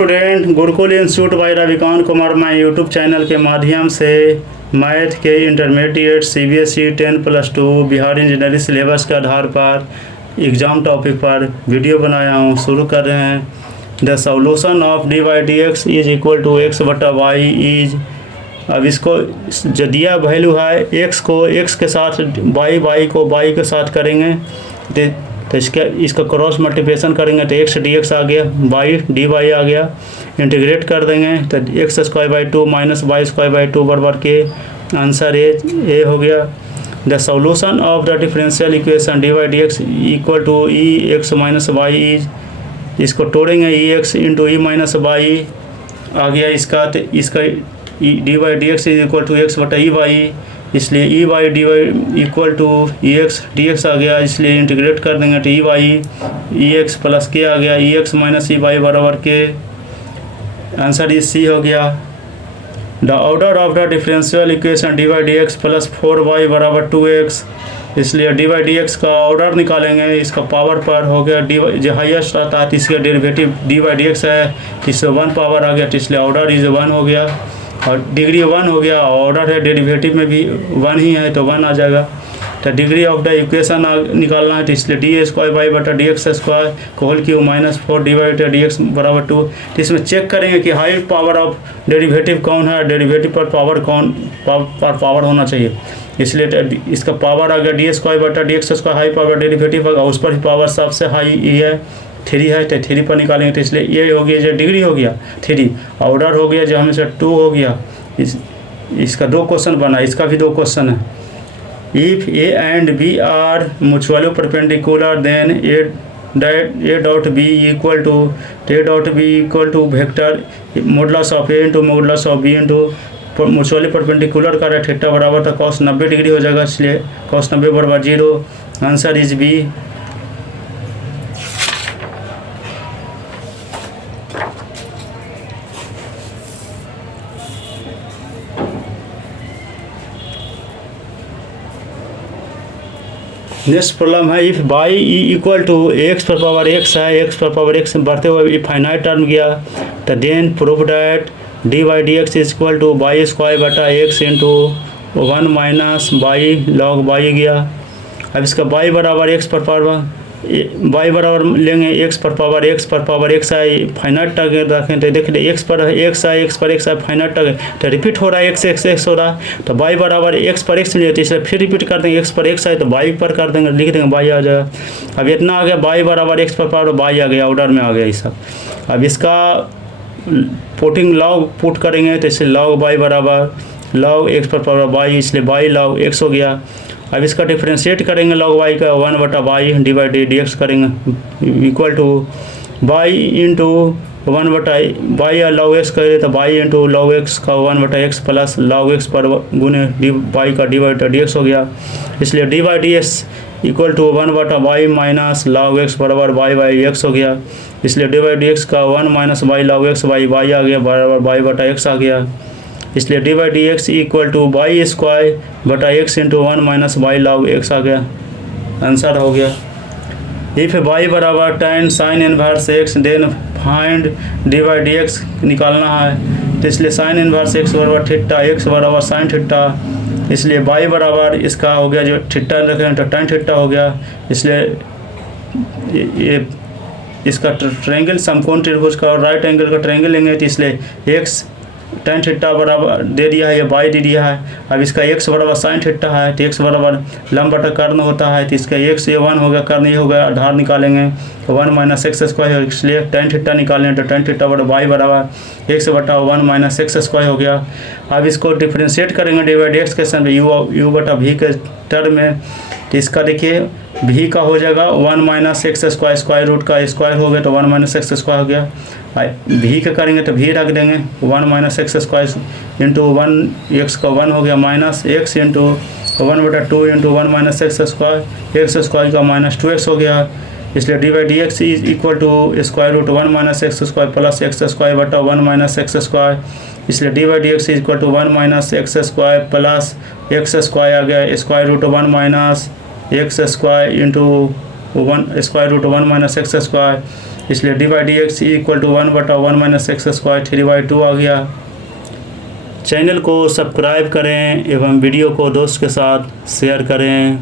Student, Gurukul institute by Ravikant Kumar मैं YouTube channel के माध्यम से मैथ के intermediate CBSE 10+2 Bihar engineering syllabus के आधार पर एग्ज़ाम टॉपिक पर वीडियो बनाया हूँ। शुरू कर रहे हैं। The solution of D Y D x is equal to X बटा वाई इज। अब इसको जो दिया वैल्यू है एक्स को एक्स के साथ वाई को वाई के साथ करेंगे तो इसका क्रॉस मल्टीप्लिकेशन करेंगे तो एक्स डी एक्स आ गया, वाई डी वाई आ गया। इंटीग्रेट कर देंगे तो X square by 2 minus Y square by 2 बराबर के आंसर ए हो गया। The solution of the differential equation D Y D x equal to E X minus Y is. इसको तोड़ेंगे E X into E minus Y आ गया इसका, तो इसका D Y D x is equal to X बटा E Y, इसलिए E Y D Y equal to E X D x आ गया, इसलिए इंटीग्रेट कर देंगे तो E Y E X plus K आ गया, E X minus E Y बराबर के आंसर इज सी हो गया। The order of the differential equation D Y D X plus 4y बराबर 2x, इसलिए डी वाई डी एक्स का order निकालेंगे। इसका पावर पर हो गया डी वाई जो हाइएस्ट आता है तो इसका derivative D Y D X है, इससे 1 पावर आ गया तो इसलिए ऑर्डर इज 1 हो गया और डिग्री 1 हो गया। ऑर्डर है डेरिवेटिव में भी 1 ही है तो 1 आ जाएगा। तो डिग्री ऑफ द इक्वेशन निकालना है तो इसलिए डी स्क्वायर बाई बटा डी एक्स स्क्वायर को whole cube minus 4 D Y D X बराबर 2। तो इसमें चेक करेंगे कि हाई पावर ऑफ डेरिवेटिव कौन है, डेरिवेटिव पर पावर होना चाहिए, इसलिए इसका पावर आ गया डी स्क्वायर बटा D X square, high power derivative होगा उस पर ही पावर सबसे हाई ई है 3 है तो 3 पर निकालेंगे तो इसलिए ये हो गया जो डिग्री हो गया 3, ऑर्डर हो गया जो हमेशा 2 हो गया। इसका 2 क्वेश्चन बना, इसका भी 2 क्वेश्चन है। If A and B are mutually perpendicular then A dot B equal to vector modulus of A into modulus of B into mutually perpendicular का थीटा बराबर था cos 90 डिग्री हो जाएगा, इसलिए cos 90 बराबर 0, answer is B. Next problem है, if y equal to x पर power x है, एक्स पर पावर एक्स बढ़ते हुए फाइनाइट टर्म गया तो then prove that d Y D x is equal to y square बटा x into 1 minus y log y गया। अब इसका बाई बराबर एक्स पर पावर बाई बराबर लेंगे एक्स पर पावर एक्स है, फाइनाइट टर्म रखें तो देखिए एक्स पर एक्स है फाइनाइट टर्म तो रिपीट हो रहा है, एक्स हो रहा है तो बाई बराबर एक्स पर एक्स लिए तो इसलिए फिर रिपीट कर देंगे, एक्स पर एक्स है तो बाई पर कर देंगे, लिख देंगे बाई आ जाएगा। अब इतना आ गया बाई बराबर एक्स पर पावर बाई आ गया, ऑर्डर में आ गया ये सब। अब इसका पुटिंग लॉग पुट करेंगे तो इसलिए लॉग बाई बराबर लॉग एक्स पर पावर बाई, इसलिए बाई लॉग एक्स हो गया। अब इसका डिफ्रेंशिएट करेंगे लॉग वाई का 1 बटा Y D Y D X करेंगे इक्वल टू बाई इंटू 1 बटा बाई या लॉग एक्स करें तो बाई इंटू लॉग एक्स का 1 बटा एक्स प्लस लॉग एक्स पर गुने डी वाई का डी वाई डी एक्स हो गया, इसलिए D Y D x equal to 1 बटा वाई माइनस लॉग एक्स बराबर वाई बाई एक्स हो गया, इसलिए डी वाई डी एक्स का 1 minus y log x y y आ गया बराबर वाई बटा एक्स आ गया, इसलिए D Y D x equal to y square बटा x into 1 minus y log x आ गया, आंसर हो गया। इफ वाई बराबर tan sine inverse X then find D Y D X निकालना है तो इसलिए साइन इनवर्स एक्स बराबर थीटा एक्स बराबर साइन थीटा, इसलिए वाई बराबर इसका हो गया जो थीटा रखें तो tan थीटा हो गया, इसलिए ये इसका ट्रायंगल समकोण त्रिभुज का और राइट एंगल का ट्रायंगल लेंगे तो इसलिए एक्स tan थीटा बराबर दे दिया है, या बाई दे दिया है। अब इसका x बराबर साइन थीटा है तो x बराबर लंब बटा कर्ण होता है तो इसका x ये 1 हो गया, कर्ण ये हो गया, आधार निकालेंगे तो 1 माइनस एक्स स्क्वायर है, इसलिए tan थीटा निकालें तो tan थीटा बराबर y बराबर x बटा 1 माइनस एक्स स्क्वायर हो गया। अब इसको डिफ्रेंशिएट करेंगे D Y D X question में u बटा v के टर्म में तो इसका देखिए v का हो जाएगा 1 minus x square, square root का स्क्वायर हो गया तो 1 माइनस एक्स स्क्वायर हो गया। v का करेंगे तो v रख देंगे 1 minus x square into 1 x का 1 हो गया माइनस एक्स इंटू 1 बटा 2 इंटू 1 माइनस एक्स स्क्वायर का माइनस 2x हो गया, इसलिए D Y D x is equal to square root 1 minus x square plus x square बटा 1 माइनस एक्स स्क्वायर, इसलिए D Y D x is equal to 1 minus x square plus x square आ गया, square root 1 minus x square into 1 square root 1 minus x square, इसलिए d by D x equal to 1/1 minus x square 3/2 आ गया। Channel को subscribe करें एवं video को दोस्त के साथ शेयर करें।